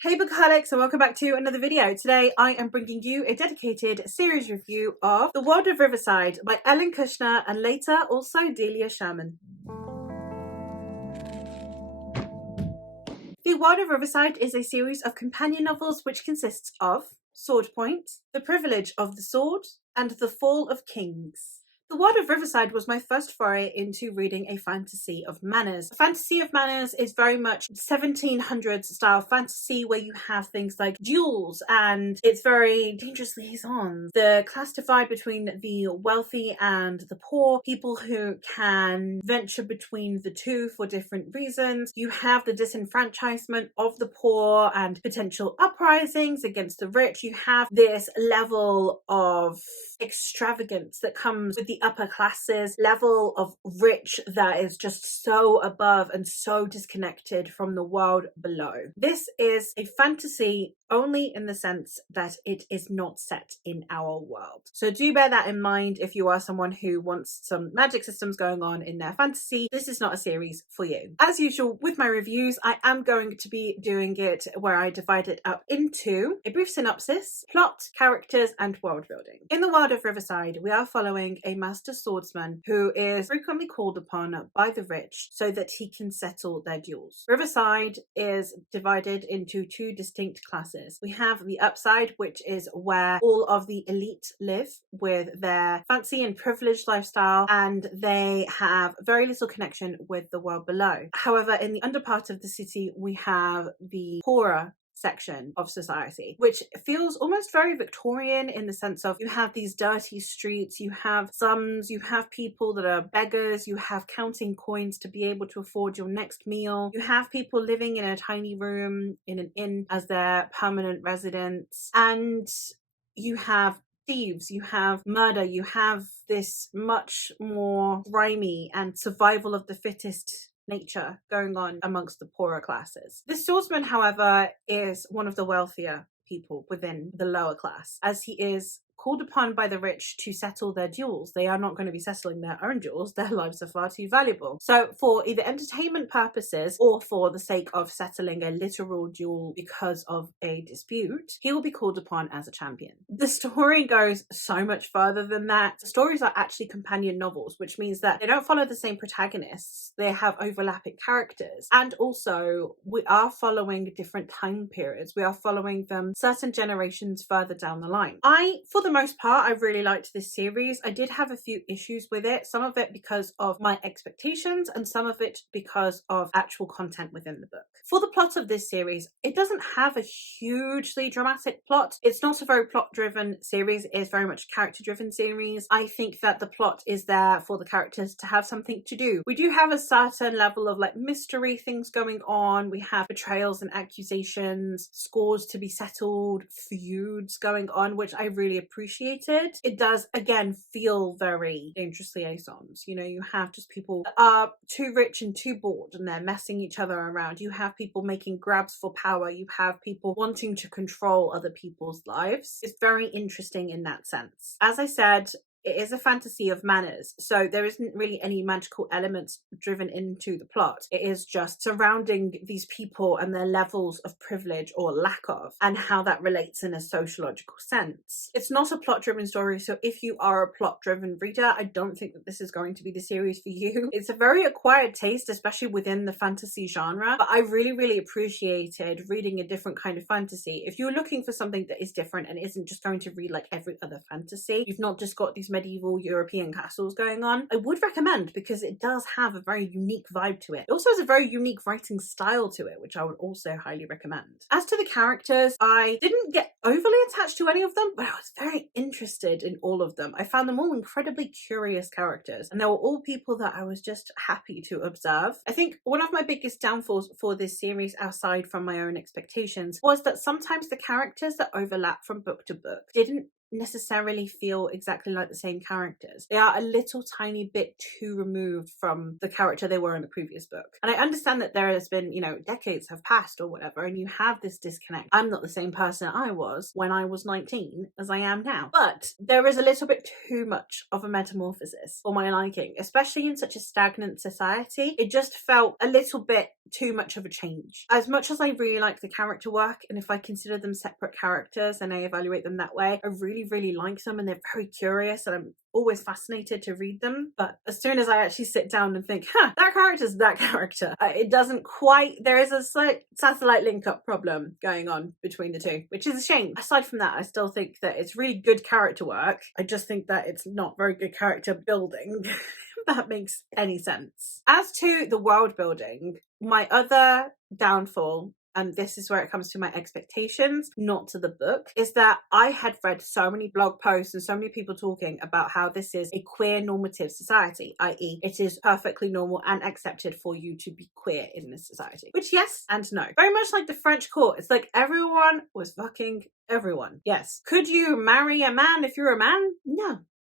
Hey Bookaholics, and welcome back to another video. Today I am bringing you a dedicated series review of The World of Riverside by Ellen Kushner and later also Delia Sherman. The World of Riverside is a series of companion novels which consists of Sword Point, The Privilege of the Sword, and The Fall of Kings. The World of Riverside was my first foray into reading a fantasy of manners. A fantasy of manners is very much 1700s style fantasy where you have things like duels and it's very dangerous liaisons. The class divide between the wealthy and the poor, people who can venture between the two for different reasons. You have the disenfranchisement of the poor and potential uprisings against the rich. You have this level of extravagance that comes with the upper classes, level of rich that is just so above and so disconnected from the world below. This is a fantasy only in the sense that it is not set in our world. So do bear that in mind if you are someone who wants some magic systems going on in their fantasy. This is not a series for you. As usual with my reviews, I am going to be doing it where I divide it up into a brief synopsis, plot, characters, and world building. In the world of Riverside, we are following a master swordsman who is frequently called upon by the rich so that he can settle their duels. Riverside is divided into two distinct classes. We have the upside, which is where all of the elite live with their fancy and privileged lifestyle, and they have very little connection with the world below. However, in the underpart of the city, we have the poorer section of society, which feels almost very Victorian in the sense of you have these dirty streets, you have slums, you have people that are beggars, you have counting coins to be able to afford your next meal, you have people living in a tiny room in an inn as their permanent residence, and you have thieves, you have murder, you have this much more grimy and survival of the fittest nature going on amongst the poorer classes. This swordsman, however, is one of the wealthier people within the lower class, as he is called upon by the rich to settle their duels. They are not going to be settling their own duels. Their lives are far too valuable. So for either entertainment purposes or for the sake of settling a literal duel because of a dispute, he will be called upon as a champion. The story goes so much further than that. The stories are actually companion novels, which means that they don't follow the same protagonists. They have overlapping characters. And also, we are following different time periods. We are following them certain generations further down the line. For the most part, I really liked this series. I did have a few issues with it, some of it because of my expectations and some of it because of actual content within the book. For the plot of this series, it doesn't have a hugely dramatic plot. It's not a very plot-driven series. It is very much a character-driven series. I think that the plot is there for the characters to have something to do. We do have a certain level of like mystery things going on. We have betrayals and accusations, scores to be settled, feuds going on, which I really appreciated. It does again feel very dangerous liaisons. You know, you have just people that are too rich and too bored and they're messing each other around. You have people making grabs for power. You have people wanting to control other people's lives. It's very interesting in that sense. As I said, it is a fantasy of manners, so there isn't really any magical elements driven into the plot. It is just surrounding these people and their levels of privilege or lack of, and how that relates in a sociological sense. It's not a plot-driven story, so if you are a plot-driven reader, I don't think that this is going to be the series for you. It's a very acquired taste, especially within the fantasy genre, but I really appreciated reading a different kind of fantasy. If you're looking for something that is different and isn't just going to read like every other fantasy, you've not just got these medieval European castles going on, I would recommend, because it does have a very unique vibe to it. It also has a very unique writing style to it, which I would also highly recommend. As to the characters, I didn't get overly attached to any of them, but I was very interested in all of them. I found them all incredibly curious characters, and they were all people that I was just happy to observe. I think one of my biggest downfalls for this series, aside from my own expectations, was that sometimes the characters that overlap from book to book didn't necessarily feel exactly like the same characters. They are a little tiny bit too removed from the character they were in the previous book. And I understand that there has been, you know, decades have passed or whatever, and you have this disconnect. I'm not the same person I was when I was 19 as I am now. But there is a little bit too much of a metamorphosis for my liking, especially in such a stagnant society. It just felt a little bit too much of a change. As much as I really like the character work, and if I consider them separate characters and I evaluate them that way, I really like them, and they're very curious, and I'm always fascinated to read them. But as soon as I actually sit down and think, that character's that character, it doesn't quite, there is a slight satellite link up problem going on between the two, which is a shame. Aside from that, I still think that it's really good character work. I just think that it's not very good character building. If that makes any sense. As to the world building, my other downfall, and this is where it comes to my expectations, not to the book, is that I had read so many blog posts and so many people talking about how this is a queer normative society, i.e. it is perfectly normal and accepted for you to be queer in this society. Which, yes and no. Very much like the French court. It's like everyone was fucking everyone. Yes. Could you marry a man if you're a man?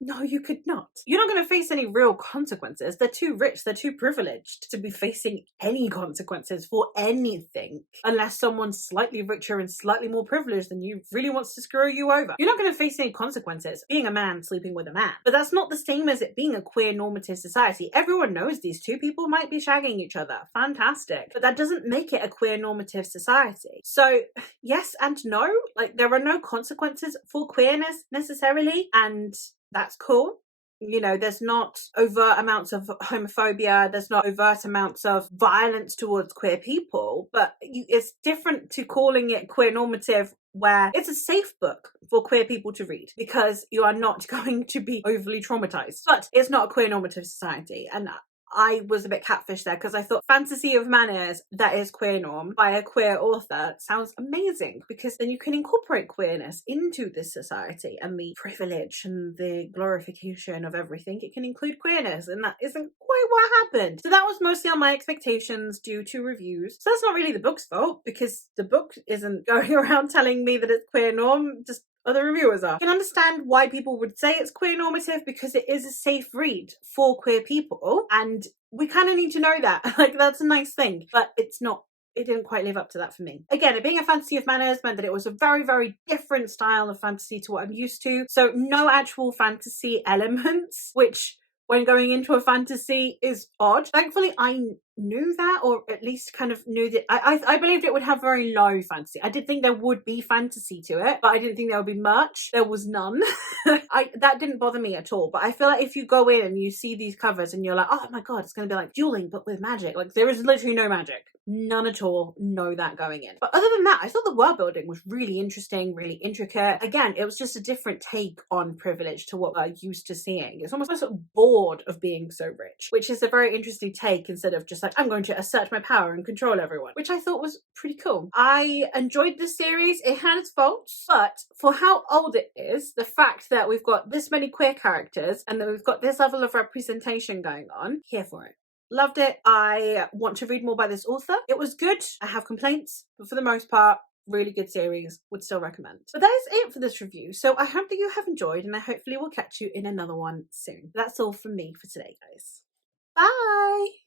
No, you could not. You're not going to face any real consequences. They're too rich, they're too privileged to be facing any consequences for anything, unless someone's slightly richer and slightly more privileged than you really wants to screw you over. You're not going to face any consequences being a man sleeping with a man. But that's not the same as it being a queer normative society. Everyone knows these two people might be shagging each other. Fantastic. But that doesn't make it a queer normative society. So yes and no. Like, there are no consequences for queerness necessarily, and that's cool. You know, there's not overt amounts of homophobia, there's not overt amounts of violence towards queer people, but it's different to calling it queer normative, where it's a safe book for queer people to read because you are not going to be overly traumatized. But it's not a queer normative society, and I was a bit catfish there because I thought Fantasy of Manners that is queer norm by a queer author sounds amazing, because then you can incorporate queerness into this society and the privilege and the glorification of everything. It can include queerness, and that isn't quite what happened. So that was mostly on my expectations due to reviews. So that's not really the book's fault, because the book isn't going around telling me that it's queer norm, just other reviewers are. I can understand why people would say it's queer normative, because it is a safe read for queer people, and we kind of need to know that. Like, that's a nice thing, but it's not. It didn't quite live up to that for me. Again, it being a Fantasy of Manners meant that it was a very different style of fantasy to what I'm used to. So no actual fantasy elements, which when going into a fantasy is odd. Thankfully, I knew that, or at least kind of knew that I believed it would have very low fantasy. I did think there would be fantasy to it, but I didn't think there would be much. There was none. That didn't bother me at all. But I feel like if you go in and you see these covers and you're like, oh my god, it's going to be like dueling but with magic. Like, there is literally no magic. None at all. Know that going in. But other than that, I thought the world building was really interesting, really intricate. Again, it was just a different take on privilege to what we're used to seeing. It's almost sort of bored of being so rich, which is a very interesting take, instead of just like, I'm going to assert my power and control everyone, which I thought was pretty cool. I enjoyed this series. It had its faults, but for how old it is, the fact that we've got this many queer characters and that we've got this level of representation going on, here for it. Loved it. I want to read more by this author. It was good. I have complaints, but for the most part, really good series. Would still recommend. But that is it for this review. So I hope that you have enjoyed, and I hopefully will catch you in another one soon. That's all from me for today, guys. Bye!